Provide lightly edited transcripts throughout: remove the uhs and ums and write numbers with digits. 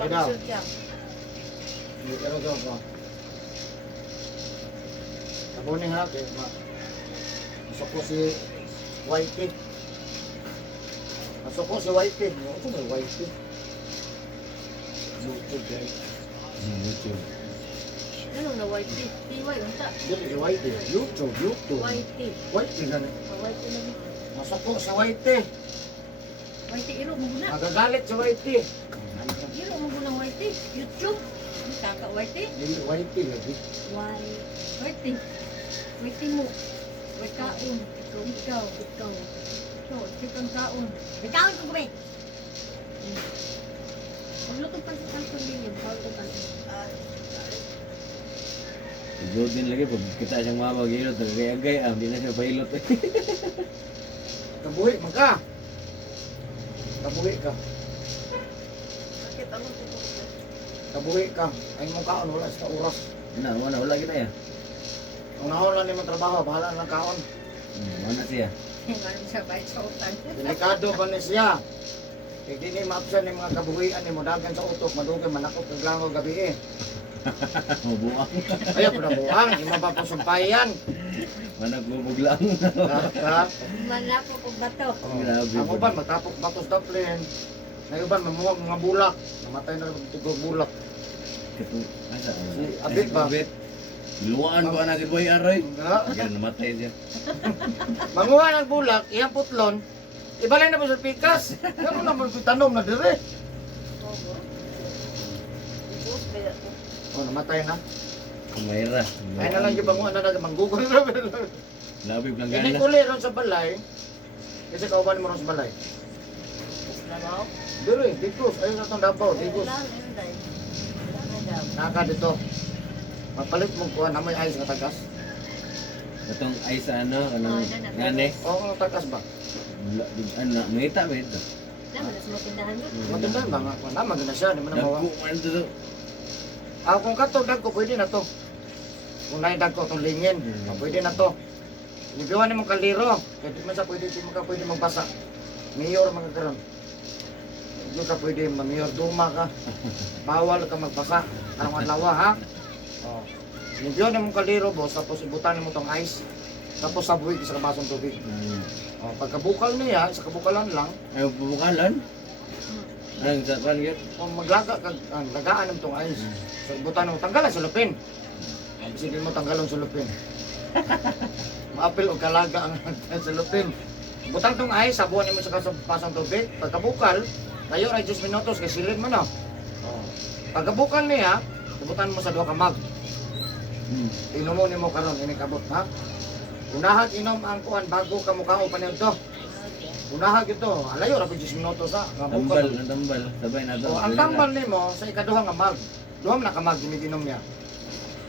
Ikaw. Pag-shoot siya. Hindi ka rin ko. Tabunin ha, kaya masok ko si Whitey. Masok ko si Whitey. Ito may Whitey. YouTube guys. YouTube. Anong na white tea? Tiway, unta. Dili si Whitey. YouTube. White tea. Whitey na. White tea lagi. Masok ko si Whitey. White tea, iro mo muna. Magagalit si Whitey. Iro mo muna white tea. YouTube. Ang kaka white tea. Dili Whitey lagi. White tea. White tea mo. White kaon. Ikaw. So, ikang kaon. White kaon ko kumay. Maglutog pa sa kalkon din yun. Kalkon pa. Igod din lagi pag kita siyang mamag-ilot, agay-agay, di na siya pailot. Tabuhi man ka. Tabuhi ka. Bakit ano ito? Tabuhi ka. Ay mo kaon wala sa oras. Wala kita ya. Ang naholan ni mo trabaho, bahala na kaon. Mana siya? Ngayon siya ba sa utan? Delikado pa ni siya. Kaya di ni maapsan ni mga kabuhian ni mo dagan sa utok, madugay manakot ng langaw gabi eh. Mabuang. Ayaw pa na buhang, di mo pa sumpayan. Managbubog lang. Manapo ko bato. Grabe Ang po. uban, matapok batos taplin. Ang uban, mamuhag mga bulak. Namatay na ng tigog bulak. Asa? Si Abit ba? Abit. Luwaan ko anak boy aroy. Nga, Ganun namatay siya. manguha ng bulak, iyang putlon. Ibalay na po sa pikas. Ano naman yung tanom na dire? Oh, namatay na. Kumayra. Ay na lang yung banguhan na manggugol. Labib lang Hindi gana. ko ron sa balay. Kasi kauban mo ron sa balay. Dire, digos. Ayun na itong dabaw, digos. Naka dito. Mapalit mong kuha, namoy ayos na tagas. Itong ay sa ano, kanang ngane. Oo, tagas ba? Ano, mangita ba ito? Naman, sa matindahan mo. Matindahan ba nga? Wala, maganda siya, di mo na mawa. Dagko man ito. Kung kato, dagko, pwede na to. Kung naidagko itong lingin, pwede na to. Ibiwan ni mong kaliro. Kaya di man sa pwede, di mo ka pwede magbasa. Mayor mga karon. Hindi ka pwede mamayor, duma ka. Bawal ka magbasa. Ang alawa ha. Oh. Ibiwan ni mong kaliro, boss, tapos ibutan mo tong ice. Tapos sabuhi sa kabasong tubig. Oh, pagkabukal niya, sa kabukalan lang, Ay, bubukalan? Anong sa kan yun? kung maglaga ka, lagaan mo tong ice. So ibutan mo, tanggalan sa lupin. Sige mo tanggalon sa lupin. Maapil o kalaga ang sa lupin. Butang tong ice, sabuhan mo sa kasang tubig. Pagkabukal, tayo ay 10 minutos, kasi silid mo na. Oh. Pagkabukal niya, ibutan mo sa 2 kamag. Inumo mo karon ini kabot ha. Unahag inom ang kuan bago ka mukao paniod to. Unahag ito, alayo ra 10 minutos ha. Tambal, ang tambal. Sabay na to. Oh, ang tambal nimo sa ikaduha nga mag. Duha na ka mag giniginom niya.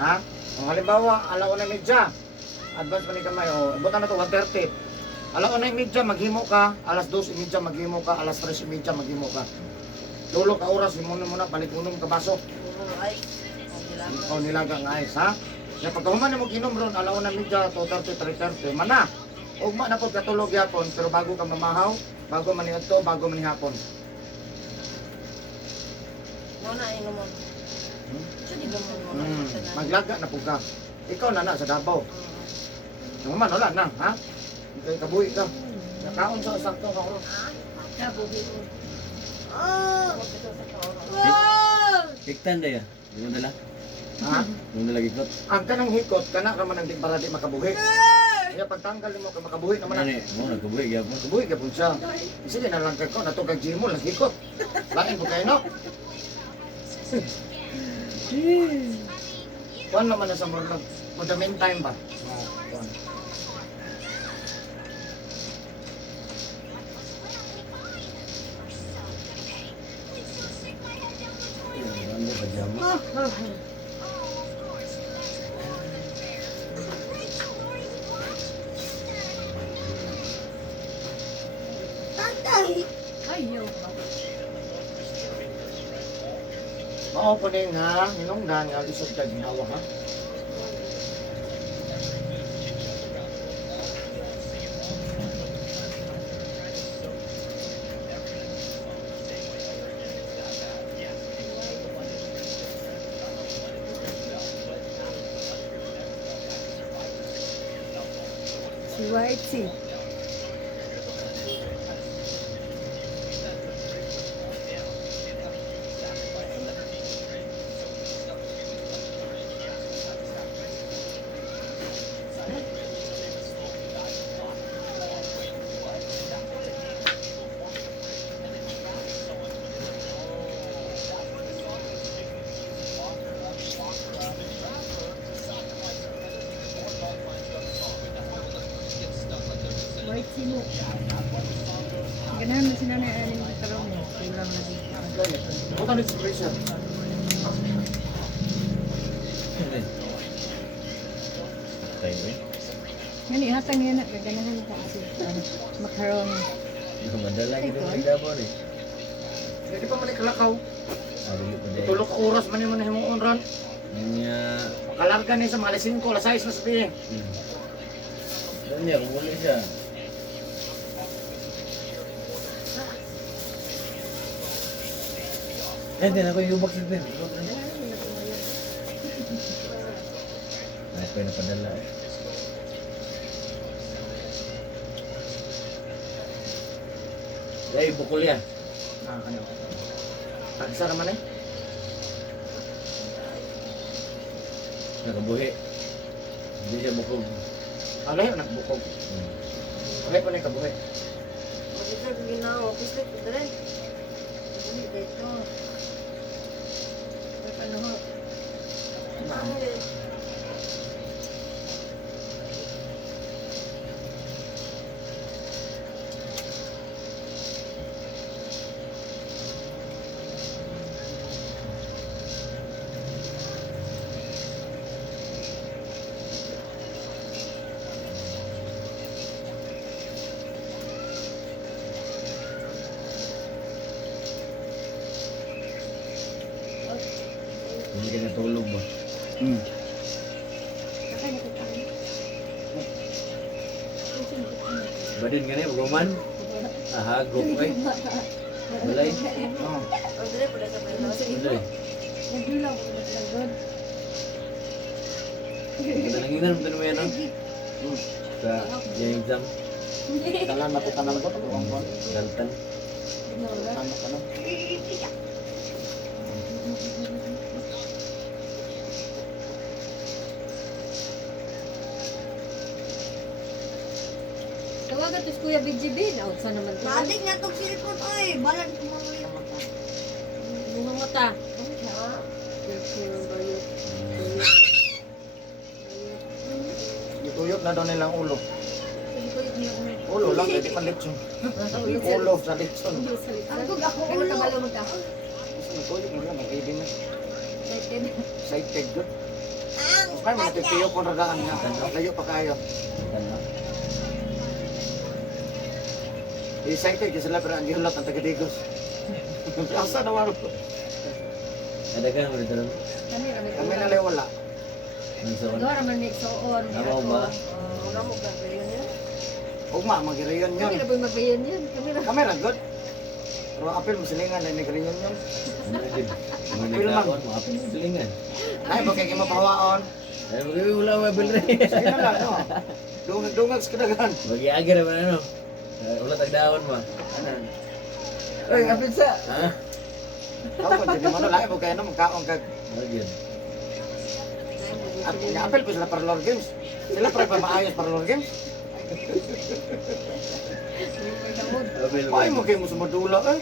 Ha? Kung halimbawa, alauna medya. Advance pa ni kamay o ibutan na to 1:30. Alauna medya maghimo ka, alas 2:30 maghimo ka, alas 3:30 maghimo ka. Dulo ka oras imo na balik unom ka baso. O nilaga nga ice ha. Ya pagkahuman mo ginom ron alauna medya 2:30 3:30 mana. Ugma na pud katulog yapon pero bago ka mamahaw, bago maniad to, bago manihapon. Muna inom mo. Sige mo mo. Maglaga na pud ka. Ikaw na sa Davao. Yung man wala na, ha? Kay kabuhi ka. Nakaon sa sakto ka ron. Kabuhi mo. Tiktan da ya. Di mo dala? Ha? Di mo dala gikot? Ang kanang hikot kana ra man ang di para di makabuhi. Kaya pagtanggal mo ka makabuhi naman Ano na. ni? Mo nagkabuhi gyapon. Kabuhi ka pud siya. Sige na lang ko nato kag gym mo lang hikot. Lain po kayo no? Kuan naman na sa mga for the meantime ba? Kuan. Ano ba jama? Ayaw. Mao po din ha, hinungdan nga isod ka ginawa ha. White Sea. White Sea mo. Ganahan mo sila na aning karon mo. Kulang lagi. Bukan di freezer. Tayo eh. Ngani hatang yan ganahan ka asin. Macaroni. Madala kita ng Davao eh. Hindi pa man ikalakaw. Dili pa dahil. Tulog ka oras man yung himuon ron. Niya. Makalarga niya sa mga alas 5, alas 6 na sabihin. Doon niya, kumuli siya. Din ako yung ubak din. Ako yung napadala eh. Ay, bukol yan. Kanyo. Tagsa naman eh. Nakabuhi. Hindi siya bukol. Alay, nagbukog. Alay pa na yung kabuhay. Maganda kung ginawa. Pislit ko dali. Hindi dito. May panahon. Hindi ka natulog ba? Kakay na kita. Badin ka niya, baguman? Ahagok eh. Balay. Oh. Andre pala sa mga Balay. nagdulaw ko na sila doon. Kalanginan mo mo yan no? Sa yung exam. Kalan matutan na lang ko. Daltan. Ano ka na? Tawagan to si Kuya BGB. Out sa naman to. Nadik na tong cellphone oy, balan ko mamuli. Bunga mata. Ituyot na daw nilang ulo. Sige ko yung Ulo lang, hindi man lechon. Ulo sa lechon. Andog ako Pero ulo. kabalo mo ta. Gusto mo tuyot mo yan, mag-ibig na. Excited. Excited good. Ang Kaya mga titiyo kung ragaan nga. Layo pa kayo. Ano? Excited kasi sila pero ang gihulat ang taga-digos. Asa na waro. Ada ka mo dito lang? Kami kami. Kami na lang wala. Ang saon? Doon naman may soon. Ano ba? wala mo gagawin niya. Ugma, mag-reunion Kami yun. na ba magbayan yan? Kami na. Kami ra good. Pero apil mo silingan na nag-reunion yun. Ano din? Mga nagkaon, mga pinsilingan. Ay, bakit kayo mapahawaon? Ay, mag-iwala mo bilre. Sige na lang, no? Dungag-dungag sa kadagan. Mag-iagir naman ano? Ulat ang daon mo. Ay, kapit sa! Ha? Ako, hindi mo na lang. Huwag kayo na magkaong kag... Agad. At na-apil ko sila para Lord Games. Sila para maayos para Lord Games. Abil Ay, mo kayo mo sumadula eh.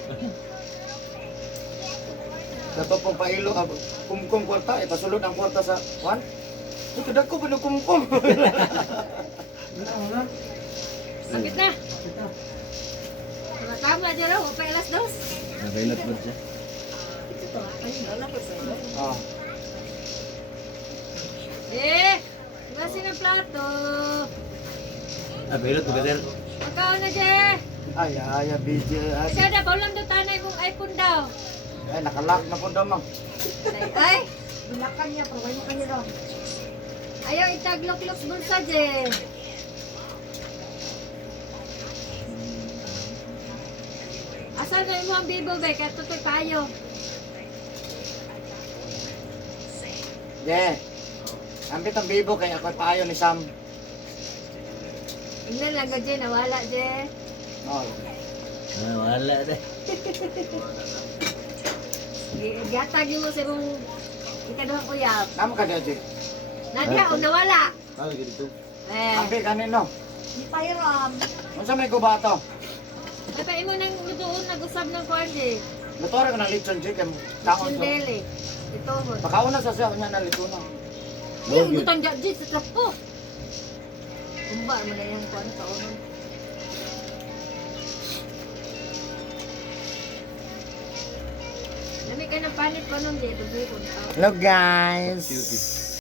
Dato pong pailo, kumkum kwarta, ipasulod ang kwarta sa kwan. So, kadag ko, pinukumkum. Sakit na. Tama dyan raw. Upay alas dos. Nagailat po siya. Wala ko sa ilo. Oh. Gasin ang plato. Nagailat po ka sir. Magkaon na dyan. Ay, BJ. Siya na, baulang daw tanay mong iPhone daw. Ay, nakalock na po daw, ma'am. Ay, Bulakan niya, provide mo kanya raw. ayaw itag-lock-lock bulsa dyan. Asan na mo ang bibo be? Kaya tutoy payo. Yeah. Ambit ang bibo kaya ako'y paayo ni Sam. Ingnan lang ka, Je. Nawala, Je. Oh. Wala na. Gatag mo sa mong ikaduhang uyab. Tama ka dyan, Jay. Nadia, o nawala. Ano ganito? Ambi kanino. Di pa hiram. Unsa may guba to? Ay, pa imo nang doon nag-usab ng kwan, Je. Lutora ka ng lechon, Jay. Kaya taon to. Sundeli. Ito mo. Pakauna sa siya, kanya na lechon. Yung butang dyan, Je, sa trapo. Kumba mo na yan kwan sa unon. Lami ka ng panit pa nun, Je. Dubi ko na. Hello guys. Cutie.